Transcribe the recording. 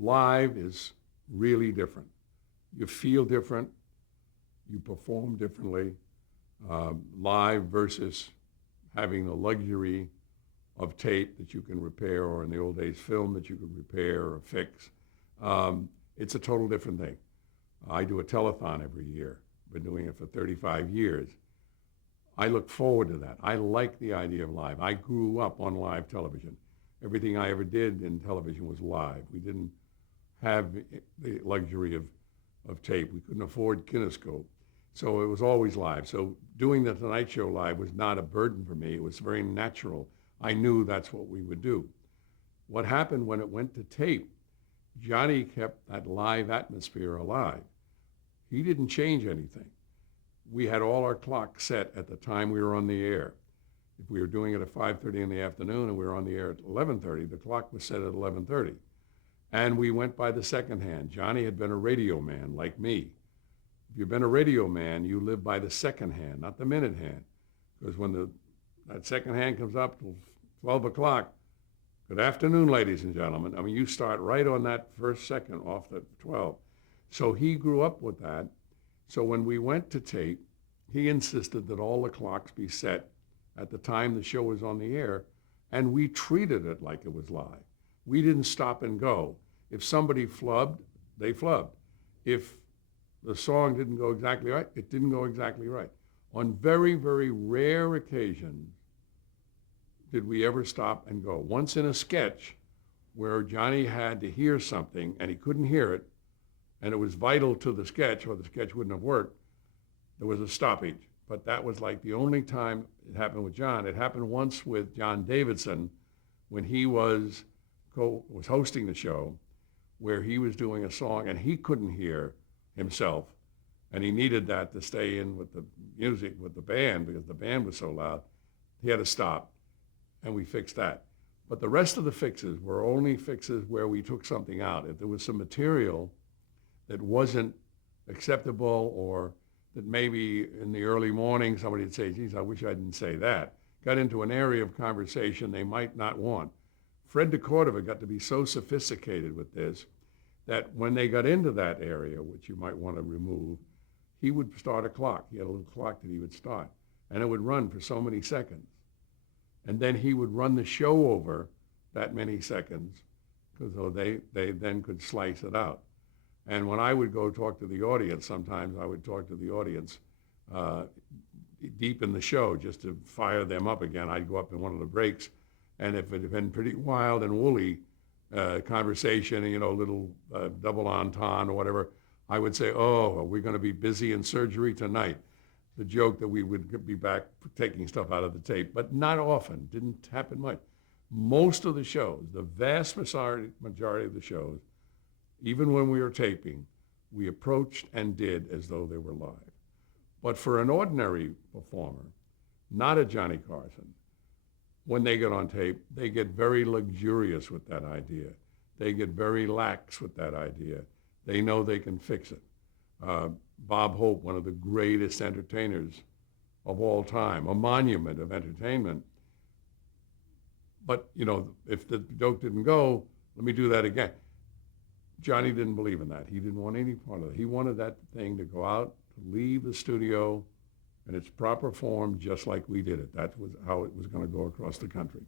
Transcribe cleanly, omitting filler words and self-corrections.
Live is really different. You feel different. You perform differently. Live versus having the luxury of tape that you can repair, or in the old days, film that you could repair or fix. It's a total different thing. I do a telethon every year. Been doing it for 35 years. I look forward to that. I like the idea of live. I grew up on live television. Everything I ever did in television was live. We didn't have the luxury of tape. We couldn't afford kinescope. So it was always live. So doing the Tonight Show live was not a burden for me. It was very natural. I knew that's what we would do. What happened when it went to tape, Johnny kept that live atmosphere alive. He didn't change anything. We had all our clocks set at the time we were on the air. If we were doing it at 5:30 in the afternoon and we were on the air at 11:30, the clock was set at 11:30. And we went by the second hand. Johnny had been a radio man like me. If you've been a radio man, you live by the second hand, not the minute hand. Because when that second hand comes up till 12 o'clock, good afternoon, ladies and gentlemen. I mean, you start right on that first second off the 12. So he grew up with that. So when we went to tape, he insisted that all the clocks be set at the time the show was on the air, and we treated it like it was live. We didn't stop and go. If somebody flubbed, they flubbed. If the song didn't go exactly right, it didn't go exactly right. On very, very rare occasions did we ever stop and go. Once in a sketch where Johnny had to hear something and he couldn't hear it, and it was vital to the sketch or the sketch wouldn't have worked, there was a stoppage. But that was like the only time it happened with John. It happened once with John Davidson when he was hosting the show, where he was doing a song and he couldn't hear himself, and he needed that to stay in with the music, with the band, because the band was so loud. He had to stop, and we fixed that. But the rest of the fixes were only fixes where we took something out. If there was some material that wasn't acceptable, or that maybe in the early morning somebody would say, geez, I wish I didn't say that, got into an area of conversation they might not want. Fred DeCordova got to be so sophisticated with this that when they got into that area, which you might want to remove, he would start a clock. He had a little clock that he would start, and it would run for so many seconds. And then he would run the show over that many seconds, because they then could slice it out. And when I would go talk to the audience, sometimes I would talk to the audience deep in the show just to fire them up again. I'd go up in one of the breaks, and if it had been pretty wild and woolly conversation, little double entendre or whatever, I would say, oh, are we going to be busy in surgery tonight? The joke that we would be back taking stuff out of the tape, but not often, didn't happen much. Most of the shows, the vast majority of the shows, even when we were taping, we approached and did as though they were live. But for an ordinary performer, not a Johnny Carson, when they get on tape, they get very luxurious with that idea. They get very lax with that idea. They know they can fix it. Bob Hope, one of the greatest entertainers of all time, a monument of entertainment. But, if the joke didn't go, let me do that again. Johnny didn't believe in that. He didn't want any part of it. He wanted that thing to go out, to leave the studio in its proper form, just like we did it. That was how it was going to go across the country.